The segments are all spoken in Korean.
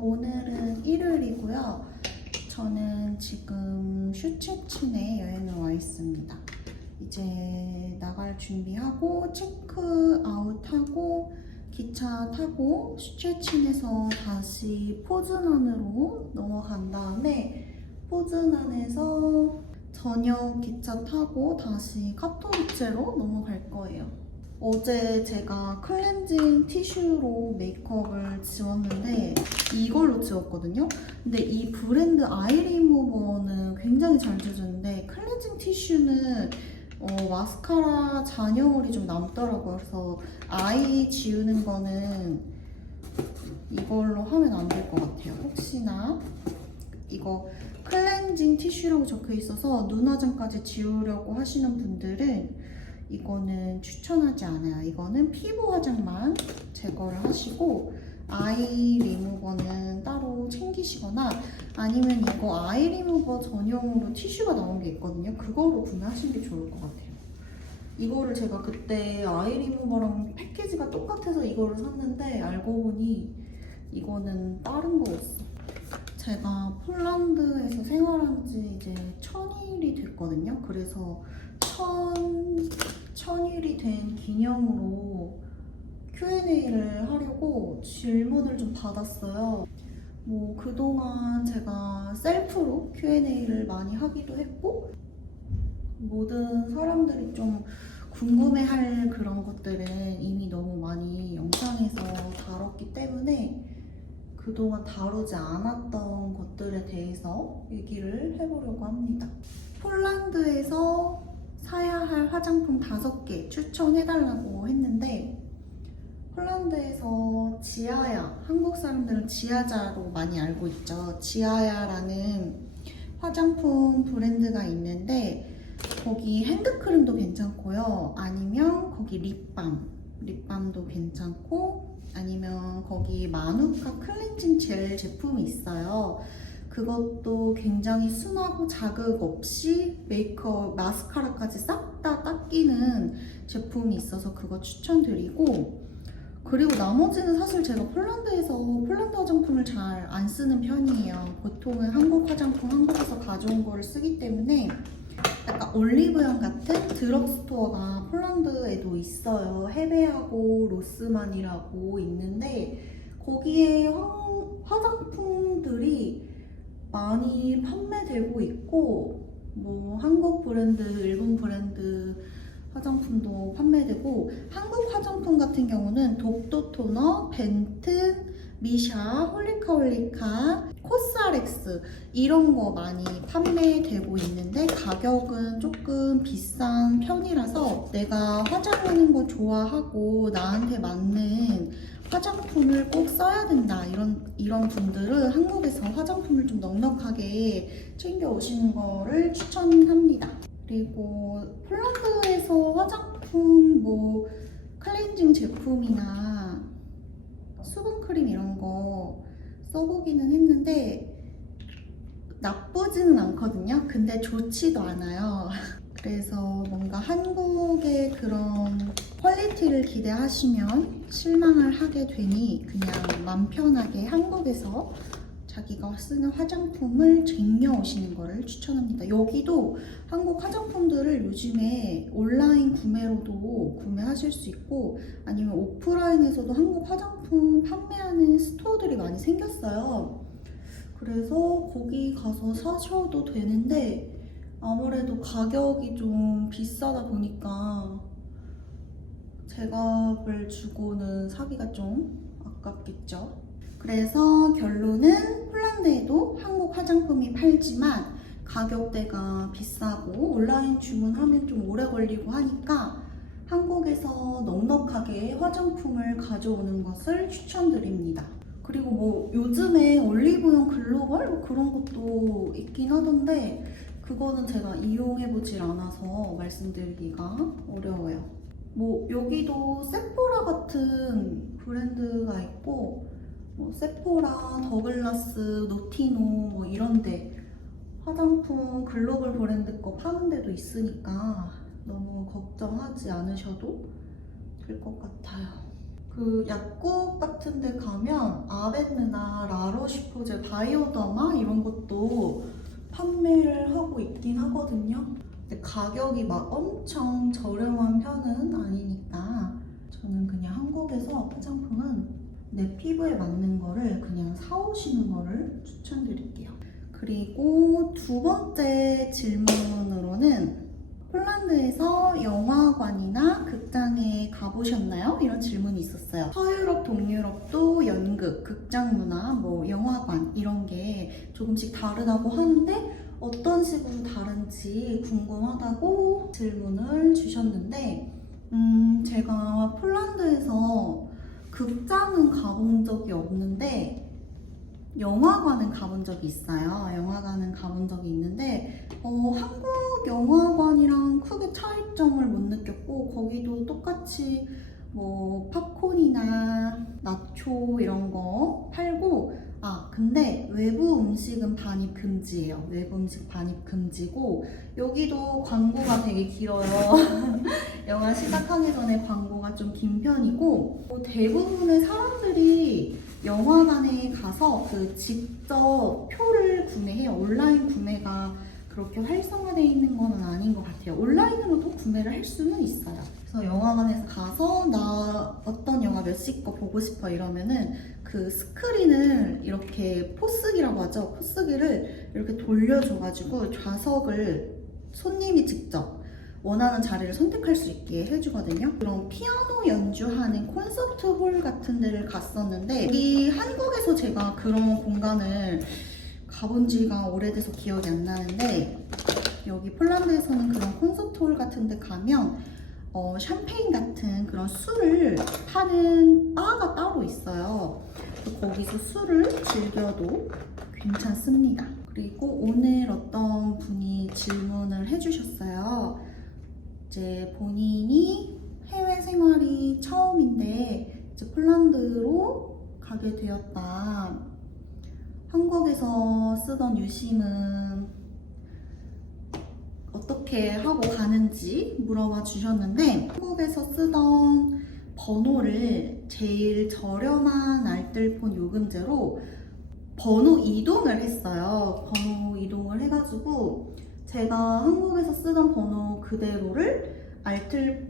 오늘은 일요일이고요. 저는 지금 슈체친에 여행을 와 있습니다. 이제 나갈 준비하고 체크아웃하고 기차 타고 슈체친에서 다시 포즈난으로 넘어간 다음에 포즈난에서 저녁 기차 타고 다시 카토위체로 넘어갈 거예요. 어제 제가 클렌징 티슈로 메이크업을 지웠는데 이걸로 지웠거든요. 근데 이 브랜드 아이 리무버는 굉장히 잘 지워주는데 클렌징 티슈는 마스카라 잔여물이 좀 남더라고요. 그래서 아이 지우는 거는 이걸로 하면 안 될 것 같아요. 혹시나 이거 클렌징 티슈라고 적혀 있어서 눈화장까지 지우려고 하시는 분들은 이거는 추천하지 않아요. 이거는 피부 화장만 제거를 하시고 아이 리무버는 따로 챙기시거나 아니면 이거 아이 리무버 전용으로 티슈가 나온 게 있거든요. 그거로 구매하시는 게 좋을 것 같아요. 이거를 제가 그때 아이 리무버랑 패키지가 똑같아서 이거를 샀는데 알고 보니 이거는 다른 거였어. 제가 폴란드에서 생활한 지 이제 1000일이 됐거든요. 그래서 1000일이 된 기념으로 Q&A를 하려고 질문을 좀 받았어요. 뭐 그동안 제가 셀프로 Q&A를 많이 하기도 했고 모든 사람들이 좀 궁금해할 그런 것들은 이미 너무 많이 영상에서 다뤘기 때문에 그동안 다루지 않았던 것들에 대해서 얘기를 해보려고 합니다. 폴란드에서 사야 할 화장품 5개 추천해달라고 했는데 폴란드에서 지아야, 한국 사람들은 지아자로 많이 알고 있죠. 지아야라는 화장품 브랜드가 있는데 거기 핸드크림도 괜찮고요. 아니면 거기 립밤도 괜찮고 아니면 거기 마누카 클렌징 젤 제품이 있어요. 그것도 굉장히 순하고 자극 없이 메이크업, 마스카라까지 싹 다 닦이는 제품이 있어서 그거 추천드리고 그리고 나머지는 사실 제가 폴란드 화장품을 잘 안 쓰는 편이에요. 보통은 한국 화장품 한국에서 가져온 거를 쓰기 때문에 약간 올리브영 같은 드럭스토어가 폴란드에도 있어요. 헤베하고 로스만이라고 있는데 거기에 화장품들이 많이 판매되고 있고 뭐 한국 브랜드, 일본 브랜드 화장품도 판매되고 한국 화장품 같은 경우는 독도 토너, 벤트, 미샤, 홀리카, 코스알엑스 이런 거 많이 판매되고 있는데 가격은 조금 비싼 편이라서 내가 화장하는 거 좋아하고 나한테 맞는 화장품을 꼭 써야 된다 이런 분들은 한국에서 화장품을 좀 넉넉하게 챙겨 오시는 거를 추천합니다. 그리고 폴란드에서 화장품 뭐 클렌징 제품이나 수분크림 이런 거 써보기는 했는데 나쁘지는 않거든요. 근데 좋지도 않아요. 그래서 뭔가 한국의 그런 퀄리티를 기대하시면 실망을 하게 되니 그냥 맘 편하게 한국에서 자기가 쓰는 화장품을 쟁여오시는 거를 추천합니다. 여기도 한국 화장품들을 요즘에 온라인 구매로도 구매하실 수 있고 아니면 오프라인에서도 한국 화장품 판매하는 스토어들이 많이 생겼어요. 그래서 거기 가서 사셔도 되는데 아무래도 가격이 좀 비싸다 보니까 제값을 주고는 사기가 좀 아깝겠죠. 그래서 결론은 폴란드에도 한국 화장품이 팔지만 가격대가 비싸고 온라인 주문하면 좀 오래 걸리고 하니까 한국에서 넉넉하게 화장품을 가져오는 것을 추천드립니다. 그리고 뭐 요즘에 올리브영 글로벌 뭐 그런 것도 있긴 하던데 그거는 제가 이용해보질 않아서 말씀드리기가 어려워요. 뭐 여기도 세포라 같은 브랜드가 있고 뭐 세포라, 더글라스, 노티노 뭐 이런데 화장품 글로벌 브랜드 거 파는 데도 있으니까 너무 걱정하지 않으셔도 될 것 같아요. 그 약국 같은 데 가면 아벤느나 라로시포제, 바이오더마 이런 것도 판매를 하고 있긴 하거든요. 근데 가격이 막 엄청 저렴한 편은 아니니까 저는 그냥 한국에서 화장품은 내 피부에 맞는 거를 그냥 사오시는 거를 추천드릴게요. 그리고 두 번째 질문으로는 폴란드에서 영화관이나 극장에 가보셨나요? 이런 질문이 있었어요. 서유럽, 동유럽도 연극, 극장 문화, 뭐 영화관 이런 게 조금씩 다르다고 하는데 어떤 식으로 다른지 궁금하다고 질문을 주셨는데 제가 폴란드에서 극장은 가본 적이 없는데 영화관은 가본 적이 있어요. 영화관은 가본 적이 있는데 한국 영화관이랑 크게 차이점을 못 느꼈고 거기도 똑같이 뭐 팝콘이나 나초 이런 거 팔고 근데 외부 음식은 반입 금지예요. 외부 음식 반입 금지고 여기도 광고가 되게 길어요. 영화 시작하기 전에 광고가 좀 긴 편이고 대부분의 사람들이 영화관에 가서 그 직접 표를 구매해요. 온라인 구매가 그렇게 활성화되어 있는 건 아닌 것 같아요. 온라인으로도 구매를 할 수는 있어요. 그래서 영화관에서 가서 나 어떤 영화 몇 시 거 보고 싶어 이러면은 그 스크린을 이렇게 포스기라고 하죠. 포스기를 이렇게 돌려줘가지고 좌석을 손님이 직접 원하는 자리를 선택할 수 있게 해주거든요. 그런 피아노 연주하는 콘서트 홀 같은 데를 갔었는데 여기 한국에서 제가 그런 공간을 가본 지가 오래돼서 기억이 안 나는데 여기 폴란드에서는 그런 콘서트 홀 같은 데 가면 샴페인 같은 그런 술을 파는 바가 따로 있어요. 거기서 술을 즐겨도 괜찮습니다. 그리고 오늘 어떤 분이 질문을 해주셨어요. 이제 본인이 해외 생활이 처음인데 이제 폴란드로 가게 되었다. 한국에서 쓰던 유심은 어떻게 하고 가는지 물어봐 주셨는데 한국에서 쓰던 번호를 제일 저렴한 알뜰폰 요금제로 번호 이동을 했어요. 번호 이동을 해가지고 제가 한국에서 쓰던 번호 그대로를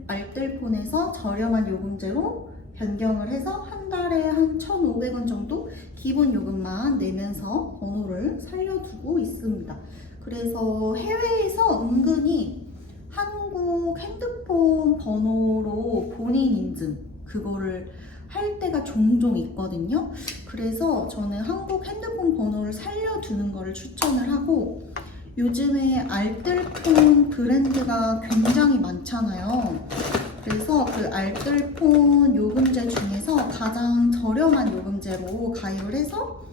알뜰폰에서 저렴한 요금제로 변경을 해서 한 달에 한 1,500원 정도 기본 요금만 내면서 번호를 살려두고 있습니다. 그래서 해외에서 은근히 한국 핸드폰 번호로 본인 인증 그거를 할 때가 종종 있거든요. 그래서 저는 한국 핸드폰 번호를 살려두는 거를 추천을 하고 요즘에 알뜰폰 브랜드가 굉장히 많잖아요. 그래서 그 알뜰폰 요금제 중에서 가장 저렴한 요금제로 가입을 해서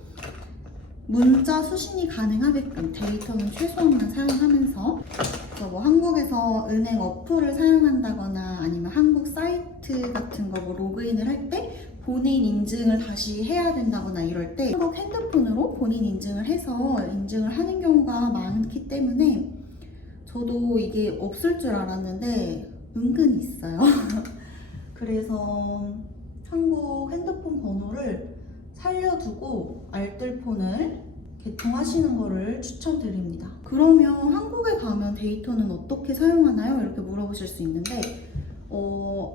문자 수신이 가능하게끔 데이터는 최소한만 사용하면서 그래서 뭐 한국에서 은행 어플을 사용한다거나 아니면 한국 사이트 같은 거 뭐 로그인을 할 때 본인 인증을 다시 해야 된다거나 이럴 때 한국 핸드폰으로 본인 인증을 해서 인증을 하는 경우가 많기 때문에 저도 이게 없을 줄 알았는데 은근히 있어요. 그래서 한국 핸드폰 번호를 살려두고 알뜰폰을 개통하시는 거를 추천드립니다. 그러면 한국에 가면 데이터는 어떻게 사용하나요? 이렇게 물어보실 수 있는데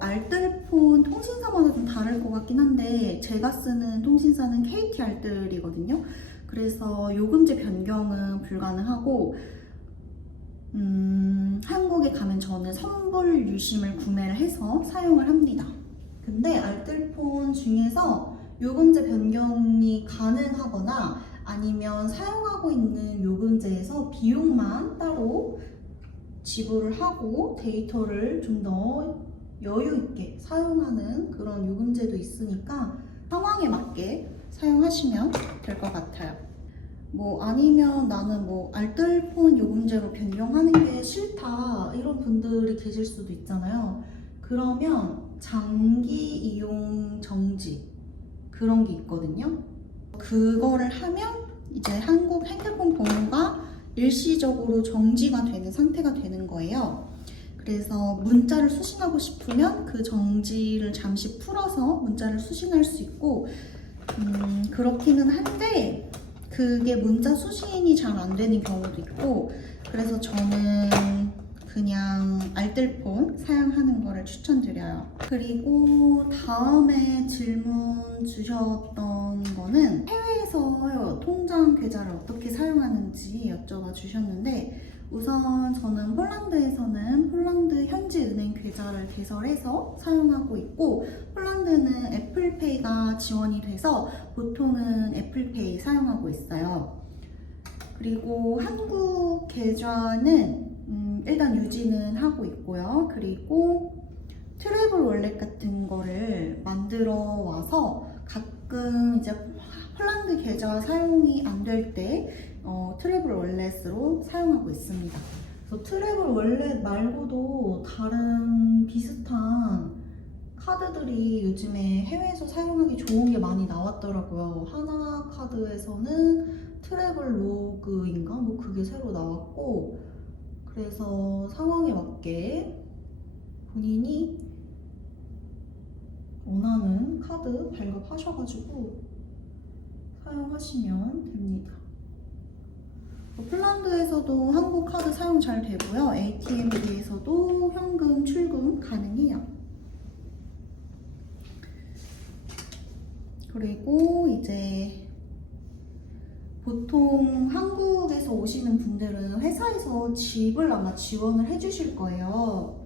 알뜰폰 통신사마다 좀 다를 것 같긴 한데 제가 쓰는 통신사는 KT 알뜰이거든요. 그래서 요금제 변경은 불가능하고 한국에 가면 저는 선불 유심을 구매를 해서 사용을 합니다. 근데 알뜰폰 중에서 요금제 변경이 가능하거나 아니면 사용하고 있는 요금제에서 비용만 따로 지불을 하고 데이터를 좀 더 여유 있게 사용하는 그런 요금제도 있으니까 상황에 맞게 사용하시면 될 것 같아요. 뭐 아니면 나는 뭐 알뜰폰 요금제로 변경하는 게 싫다 이런 분들이 계실 수도 있잖아요. 그러면 장기 이용 정지 그런 게 있거든요. 그거를 하면 이제 한국 핸드폰 번호가 일시적으로 정지가 되는 상태가 되는 거예요. 그래서 문자를 수신하고 싶으면 그 정지를 잠시 풀어서 문자를 수신할 수 있고, 그렇기는 한데 그게 문자 수신이 잘 안 되는 경우도 있고, 그래서 저는 그냥 알뜰폰 사용하는 거를 추천드려요. 그리고 다음에 질문 주셨던 거는 해외에서 통장 계좌를 어떻게 사용하는지 여쭤봐 주셨는데, 우선 저는 폴란드에서는 폴란드 현지 은행 계좌를 개설해서 사용하고 있고, 폴란드는 애플페이가 지원이 돼서 보통은 애플페이 사용하고 있어요. 그리고 한국 계좌는 일단 유지는 하고 있고요. 그리고 트래블 월렛 같은 거를 만들어 와서 가끔 이제 폴란드 계좌 사용이 안 될 때 트래블 월렛으로 사용하고 있습니다. 그래서 트래블 월렛 말고도 다른 비슷한 카드들이 요즘에 해외에서 사용하기 좋은 게 많이 나왔더라고요. 하나카드에서는 트래블 로그인가? 뭐 그게 새로 나왔고, 그래서 상황에 맞게 본인이 원하는 카드 발급하셔가지고 사용하시면 됩니다. 폴란드에서도 한국 카드 사용 잘 되고요. ATM기에서도 현금 출금 가능해요. 그리고 이제 보통 한국에서 오시는 분들은 회사에서 집을 아마 지원을 해주실 거예요.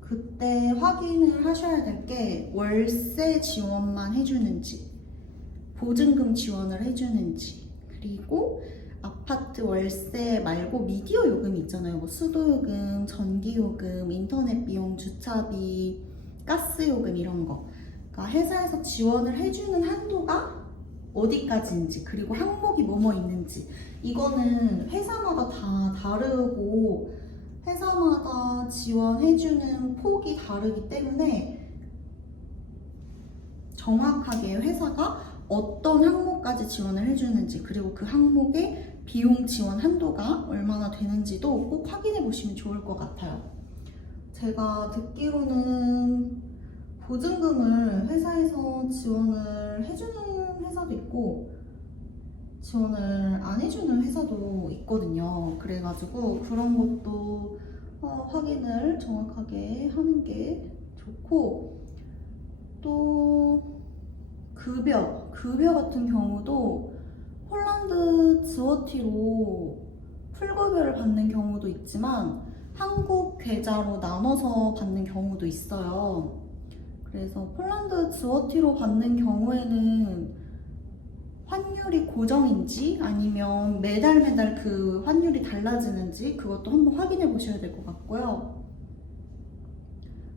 그때 확인을 하셔야 될 게 월세 지원만 해주는지, 보증금 지원을 해주는지, 그리고 아파트 월세 말고 미디어 요금이 있잖아요. 뭐 수도요금, 전기요금, 인터넷 비용, 주차비, 가스요금 이런 거. 그러니까 회사에서 지원을 해주는 한도가 어디까지인지, 그리고 항목이 뭐뭐 있는지, 이거는 회사마다 다 다르고 회사마다 지원해주는 폭이 다르기 때문에 정확하게 회사가 어떤 항목까지 지원을 해주는지, 그리고 그 항목의 비용 지원 한도가 얼마나 되는지도 꼭 확인해 보시면 좋을 것 같아요. 제가 듣기로는 보증금을 회사에서 지원을 해주는 회사도 있고 지원을 안 해주는 회사도 있거든요. 그래가지고 그런 것도 확인을 정확하게 하는 게 좋고, 또 급여 같은 경우도 폴란드 지워티로 풀급여를 받는 경우도 있지만 한국 계좌로 나눠서 받는 경우도 있어요. 그래서 폴란드 지워티로 받는 경우에는 환율이 고정인지 아니면 매달 그 환율이 달라지는지 그것도 한번 확인해 보셔야 될 것 같고요.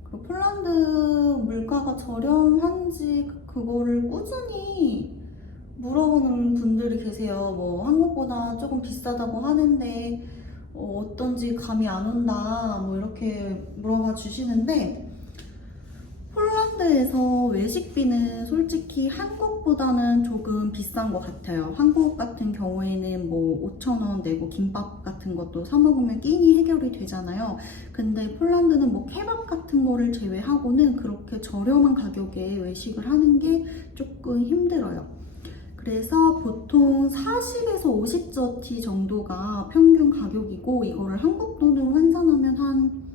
그리고 폴란드 물가가 저렴한지 그거를 꾸준히 물어보는 분들이 계세요. 뭐 한국보다 조금 비싸다고 하는데 어떤지 감이 안 온다, 뭐 이렇게 물어봐 주시는데, 폴란드에서 외식비는 솔직히 한국보다는 조금 비싼 것 같아요. 한국 같은 경우에는 뭐 5,000원 내고 김밥 같은 것도 사 먹으면 끼니 해결이 되잖아요. 근데 폴란드는 뭐 케밥 같은 거를 제외하고는 그렇게 저렴한 가격에 외식을 하는 게 조금 힘들어요. 그래서 보통 40에서 50저티 정도가 평균 가격이고, 이거를 한국 돈으로 환산하면 한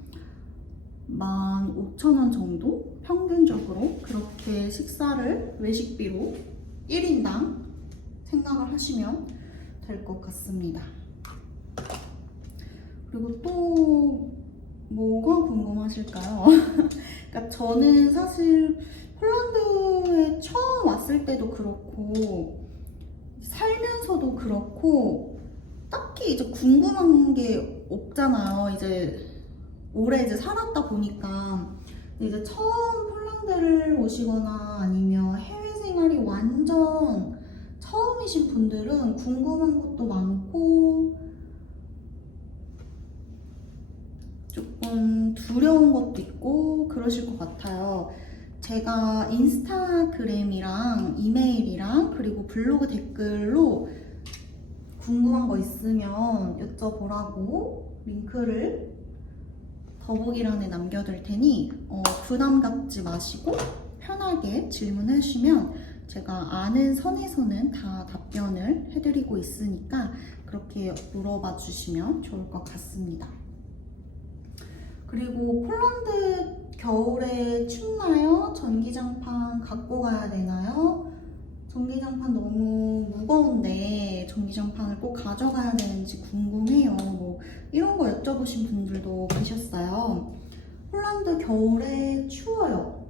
15,000원 정도? 평균적으로 그렇게 식사를 외식비로 1인당 생각을 하시면 될 것 같습니다. 그리고 또 뭐가 궁금하실까요? 그러니까 저는 사실 폴란드에 처음 왔을 때도 그렇고 살면서도 그렇고 딱히 이제 궁금한 게 없잖아요. 이제 오래 이제 살았다 보니까. 이제 처음 폴란드를 오시거나 아니면 해외 생활이 완전 처음이신 분들은 궁금한 것도 많고 조금 두려운 것도 있고 그러실 것 같아요. 제가 인스타그램이랑 이메일이랑 그리고 블로그 댓글로 궁금한 거 있으면 여쭤보라고 링크를 더보기란에 남겨둘 테니 부담 갖지 마시고 편하게 질문해 주시면 제가 아는 선에서는 다 답변을 해드리고 있으니까 그렇게 물어봐 주시면 좋을 것 같습니다. 그리고 폴란드 겨울에 춥나요? 전기장판 갖고 가야 되나요? 전기장판 너무 무거운데 전기장판을 꼭 가져가야 되는지 궁금해요. 뭐 이런 거 여쭤보신 분들도 계셨어요. 폴란드 겨울에 추워요.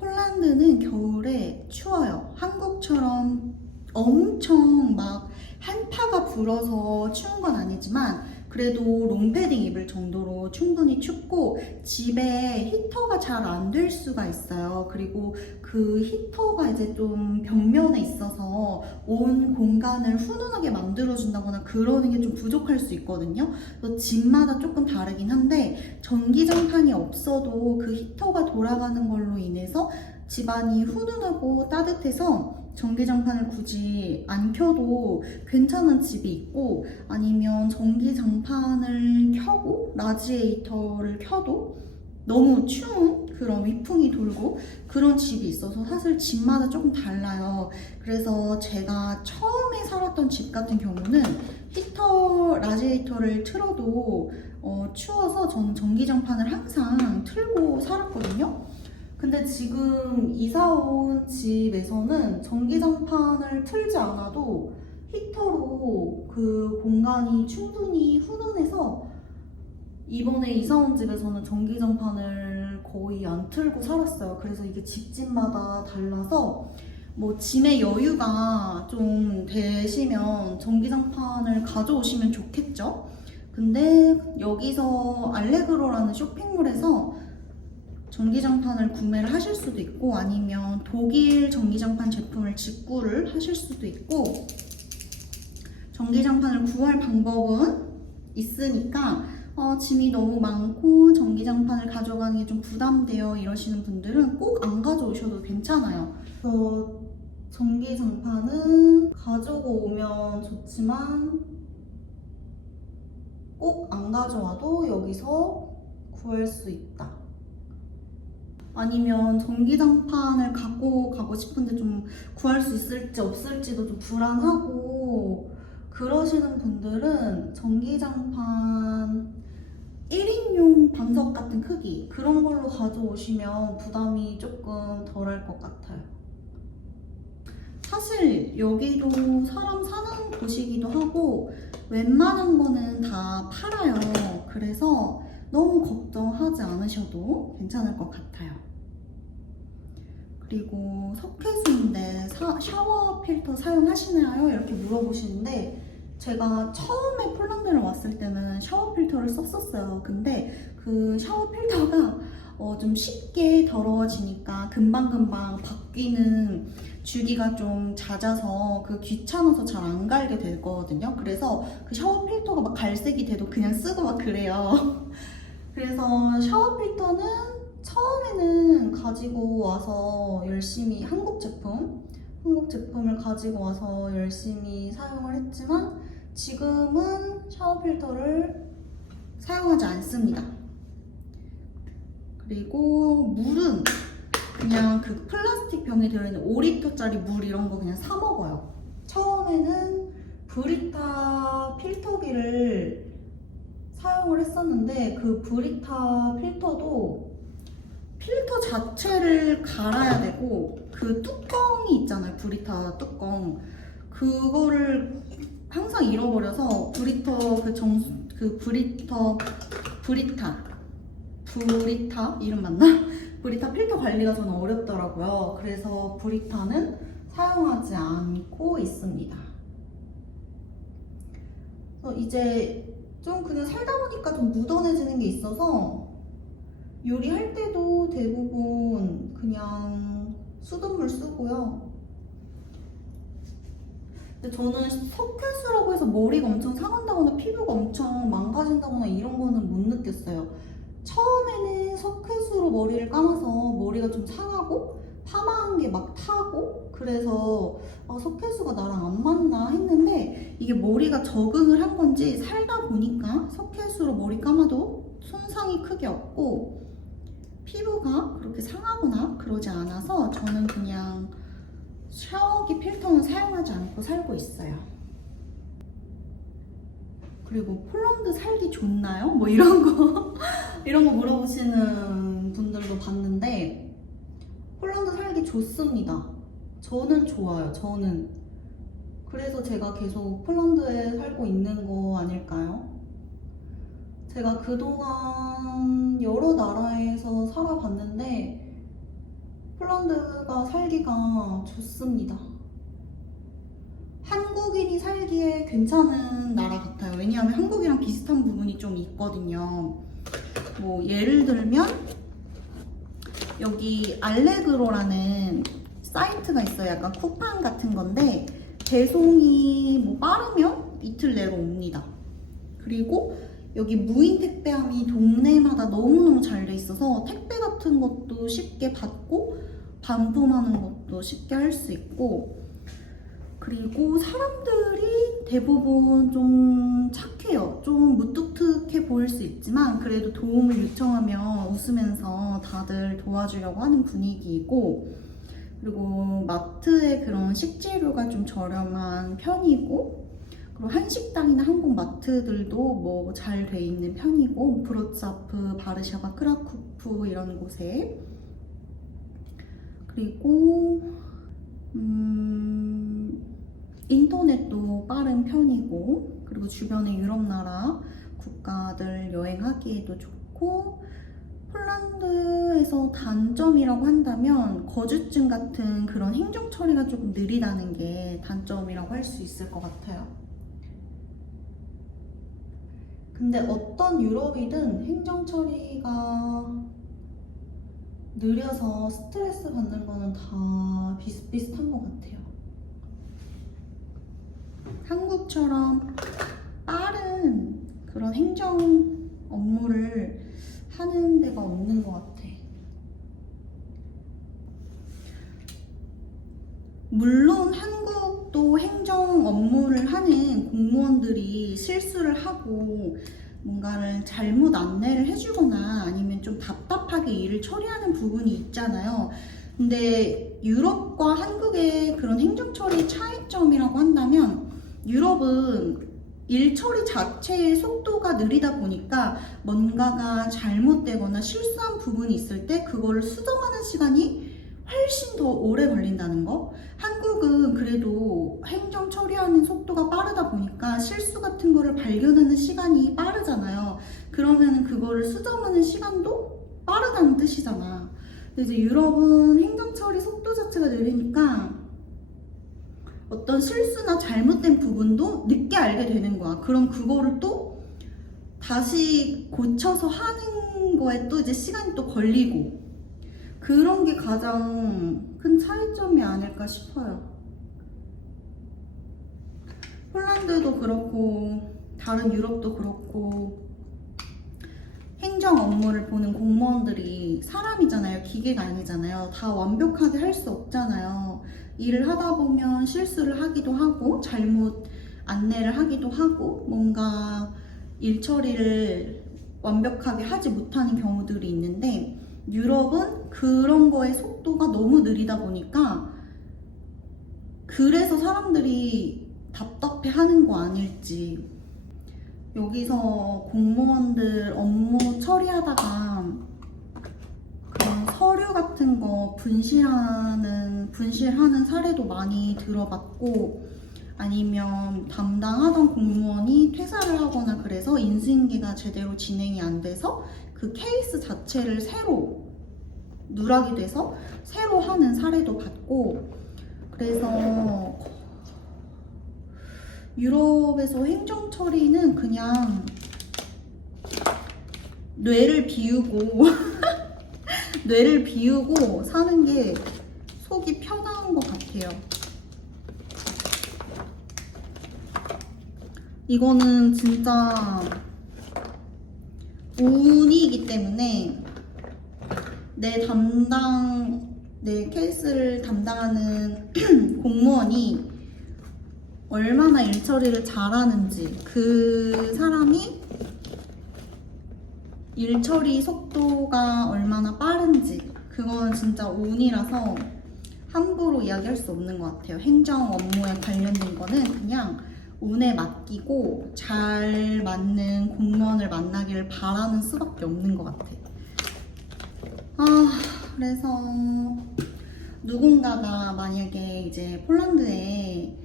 폴란드는 겨울에 추워요. 한국처럼 엄청 막 한파가 불어서 추운 건 아니지만 그래도 롱패딩 입을 정도로 충분히 춥고 집에 히터가 잘 안 될 수가 있어요. 그리고 그 히터가 이제 좀 벽면에 있어서 온 공간을 훈훈하게 만들어준다거나 그러는 게 좀 부족할 수 있거든요. 그래서 집마다 조금 다르긴 한데 전기장판이 없어도 그 히터가 돌아가는 걸로 인해서 집안이 훈훈하고 따뜻해서 전기장판을 굳이 안 켜도 괜찮은 집이 있고 아니면 전기장판을 켜고 라지에이터를 켜도 너무 추운 그런 위풍이 돌고 그런 집이 있어서 사실 집마다 조금 달라요. 그래서 제가 처음에 살았던 집 같은 경우는 라지에이터를 틀어도 추워서 저는 전기장판을 항상 틀고 살았거든요. 근데 지금 이사 온 집에서는 전기장판을 틀지 않아도 히터로 그 공간이 충분히 훈훈해서 이번에 이사 온 집에서는 전기장판을 거의 안 틀고 살았어요. 그래서 이게 집집마다 달라서 뭐 짐의 여유가 좀 되시면 전기장판을 가져오시면 좋겠죠? 근데 여기서 알레그로라는 쇼핑몰에서 전기장판을 구매를 하실 수도 있고 아니면 독일 전기장판 제품을 직구를 하실 수도 있고 전기장판을 구할 방법은 있으니까 짐이 너무 많고 전기장판을 가져가는 게 좀 부담돼요 이러시는 분들은 꼭 안 가져오셔도 괜찮아요. 그래서 전기장판은 가지고 오면 좋지만 꼭 안 가져와도 여기서 구할 수 있다. 아니면 전기장판을 갖고 가고 싶은데 좀 구할 수 있을지 없을지도 좀 불안하고 그러시는 분들은 전기장판 1인용 방석 같은 크기 그런 걸로 가져오시면 부담이 조금 덜할 것 같아요. 사실 여기도 사람 사는 곳이기도 하고 웬만한 거는 다 팔아요. 그래서 너무 걱정하지 않으셔도 괜찮을 것 같아요. 그리고 석회수인데 샤워 필터 사용하시나요? 이렇게 물어보시는데 제가 처음에 폴란드를 왔을 때는 샤워 필터를 썼었어요. 근데 그 샤워 필터가 좀 쉽게 더러워지니까 금방금방 바뀌는 주기가 좀 잦아서 그 귀찮아서 잘 안 갈게 될 거거든요. 그래서 그 샤워 필터가 막 갈색이 돼도 그냥 쓰고 막 그래요. 그래서 샤워 필터는 처음에는 가지고 와서 열심히 한국 제품을 가지고 와서 열심히 사용을 했지만 지금은 샤워 필터를 사용하지 않습니다. 그리고 물은 그냥 그 플라스틱 병에 들어있는 5리터짜리 물 이런 거 그냥 사 먹어요. 처음에는 브리타 필터기를 사용을 했었는데 그 브리타 필터도 필터 자체를 갈아야 되고 그 뚜껑이 있잖아요. 브리타 뚜껑 그거를 항상 잃어버려서 브리타 이름 맞나? 브리타 필터 관리가 저는 어렵더라고요. 그래서 브리타는 사용하지 않고 있습니다. 그래서 이제 좀 그냥 살다 보니까 좀 묻어내지는 게 있어서 요리할 때도 대부분 그냥 수돗물 쓰고요. 근데 저는 석회수라고 해서 머리가 엄청 상한다거나 피부가 엄청 망가진다거나 이런 거는 못 느꼈어요. 처음에는 석회수로 머리를 감아서 머리가 좀 상하고 파마한 게 막 타고 그래서 석회수가 나랑 안 맞나 했는데 이게 머리가 적응을 한 건지 살다 보니까 석회수로 머리 감아도 손상이 크게 없고 피부가 그렇게 상하거나 그러지 않아서 저는 그냥 샤워기 필터는 사용하지 않고 살고 있어요. 그리고 폴란드 살기 좋나요? 뭐 이런 거 이런 거 물어보시는 분들도 봤는데 폴란드 살기 좋습니다. 저는 좋아요. 저는 그래서 제가 계속 폴란드에 살고 있는 거 아닐까요? 제가 그동안 여러 나라에서 살아봤는데 폴란드가 살기가 좋습니다. 한국인이 살기에 괜찮은 나라 같아요. 왜냐하면 한국이랑 비슷한 부분이 좀 있거든요. 뭐 예를 들면 여기 알레그로라는 사이트가 있어요. 약간 쿠팡 같은 건데 배송이 뭐 빠르면 이틀 내로 옵니다. 그리고 여기 무인 택배함이 동네마다 너무너무 잘 돼 있어서 택배 같은 것도 쉽게 받고 반품하는 것도 쉽게 할 수 있고, 그리고 사람들이 대부분 좀 착해요. 좀 무뚝뚝해 보일 수 있지만 그래도 도움을 요청하면 웃으면서 다들 도와주려고 하는 분위기이고, 그리고 마트의 그런 식재료가 좀 저렴한 편이고, 그리고 한식당이나 한국 마트들도 뭐 잘 돼 있는 편이고, 브로츠아프, 바르샤바, 크라쿠프 이런 곳에. 그리고 인터넷도 빠른 편이고, 그리고 주변의 유럽 나라 국가들 여행하기에도 좋고, 폴란드에서 단점이라고 한다면 거주증 같은 그런 행정 처리가 조금 느리다는 게 단점이라고 할 수 있을 것 같아요. 근데 어떤 유럽이든 행정 처리가 느려서 스트레스 받는 거는 다 비슷비슷한 것 같아요. 한국처럼 빠른 그런 행정 업무를 하는 데가 없는 것 같아. 물론 한국도 행정 업무를 하는 공무원들이 실수를 하고 뭔가를 잘못 안내를 해주거나 아니면 좀 답답하게 일을 처리하는 부분이 있잖아요. 근데 유럽과 한국의 그런 행정 처리 차이점이라고 한다면, 유럽은 일 처리 자체의 속도가 느리다 보니까 뭔가가 잘못되거나 실수한 부분이 있을 때 그거를 수정하는 시간이 훨씬 더 오래 걸린다는 거. 한국은 그래도 행정 처리하는 속도가 빠르다 보니까 실수 같은 거를 발견하는 시간이 빠르잖아요. 그러면 그거를 수정하는 시간도 빠르다는 뜻이잖아. 근데 이제 유럽은 행정 처리 속도 자체가 느리니까 어떤 실수나 잘못된 부분도 늦게 알게 되는 거야. 그럼 그거를 또 다시 고쳐서 하는 거에 또 이제 시간이 또 걸리고, 그런 게 가장 큰 차이점이 아닐까 싶어요. 폴란드도 그렇고 다른 유럽도 그렇고 행정 업무를 보는 공무원들이 사람이잖아요. 기계가 아니잖아요. 다 완벽하게 할 수 없잖아요. 일을 하다 보면 실수를 하기도 하고 잘못 안내를 하기도 하고 뭔가 일 처리를 완벽하게 하지 못하는 경우들이 있는데, 유럽은 그런 거의 속도가 너무 느리다 보니까 그래서 사람들이 답답해 하는 거 아닐지. 여기서 공무원들 업무 처리하다가 그런 서류 같은 거 분실하는 사례도 많이 들어봤고, 아니면 담당하던 공무원이 퇴사를 하거나 그래서 인수인계가 제대로 진행이 안 돼서 그 케이스 자체를 새로 누락이 돼서 새로 하는 사례도 봤고, 그래서 유럽에서 행정 처리는 그냥 뇌를 비우고 뇌를 비우고 사는 게 속이 편한 것 같아요. 이거는 진짜 운이기 때문에 내 케이스를 담당하는 공무원이 얼마나 일 처리를 잘하는지, 그 사람이 일 처리 속도가 얼마나 빠른지 그건 진짜 운이라서 함부로 이야기할 수 없는 것 같아요. 행정 업무에 관련된 거는 그냥 운에 맡기고 잘 맞는 공무원을 만나기를 바라는 수밖에 없는 것 같아. 그래서 누군가가 만약에 이제 폴란드에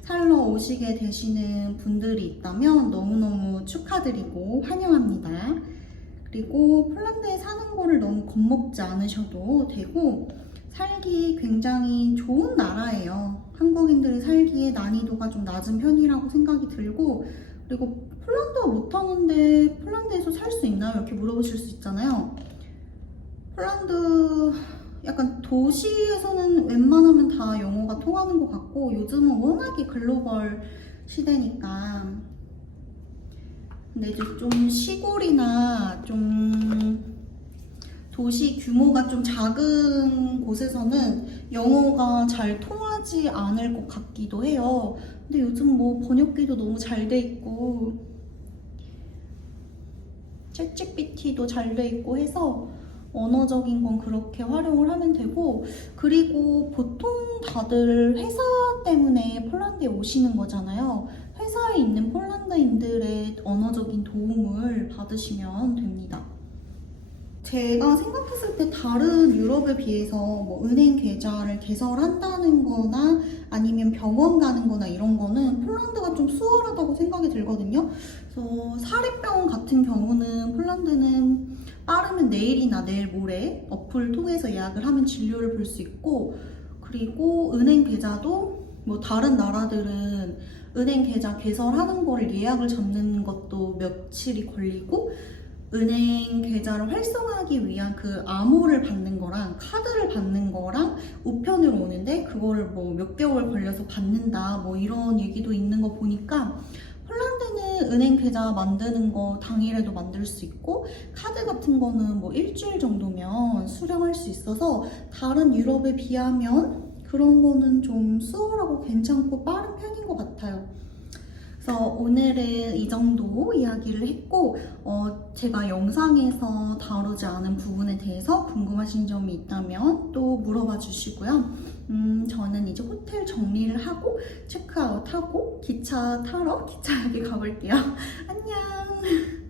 살러 오시게 되시는 분들이 있다면 너무너무 축하드리고 환영합니다. 그리고 폴란드에 사는 거를 너무 겁먹지 않으셔도 되고 살기 굉장히 좋은 나라예요. 한국인들이 살기에 난이도가 좀 낮은 편이라고 생각이 들고 그리고 폴란드어 못하는데 폴란드에서 살 수 있나요? 이렇게 물어보실 수 있잖아요. 폴란드 약간 도시에서는 웬만하면 다 영어가 통하는 것 같고 요즘은 워낙에 글로벌 시대니까 근데 이제 좀 시골이나 좀 도시 규모가 좀 작은 곳에서는 영어가 잘 통하지 않을 것 같기도 해요. 근데 요즘 뭐 번역기도 너무 잘 돼 있고 챗GPT도 잘 돼 있고 해서 언어적인 건 그렇게 활용을 하면 되고 그리고 보통 다들 회사 때문에 폴란드에 오시는 거잖아요. 회사에 있는 폴란드인들의 언어적인 도움을 받으시면 됩니다. 제가 생각했을 때 다른 유럽에 비해서 뭐 은행 계좌를 개설한다는 거나 아니면 병원 가는 거나 이런 거는 폴란드가 좀 수월하다고 생각이 들거든요. 그래서 사립병원 같은 경우는 폴란드는 빠르면 내일이나 내일 모레 어플 통해서 예약을 하면 진료를 볼 수 있고 그리고 은행 계좌도 뭐 다른 나라들은 은행 계좌 개설하는 거를 예약을 잡는 것도 며칠이 걸리고 은행 계좌를 활성화하기 위한 그 암호를 받는 거랑 카드를 받는 거랑 우편으로 오는데 그거를 뭐 몇 개월 걸려서 받는다 뭐 이런 얘기도 있는 거 보니까 폴란드는 은행 계좌 만드는 거 당일에도 만들 수 있고 카드 같은 거는 뭐 일주일 정도면 수령할 수 있어서 다른 유럽에 비하면 그런 거는 좀 수월하고 괜찮고 빠른 편인 것 같아요. 그래서 오늘은 이 정도 이야기를 했고 제가 영상에서 다루지 않은 부분에 대해서 궁금하신 점이 있다면 또 물어봐 주시고요. 저는 이제 호텔 정리를 하고 체크아웃하고 기차역에 가볼게요. 안녕!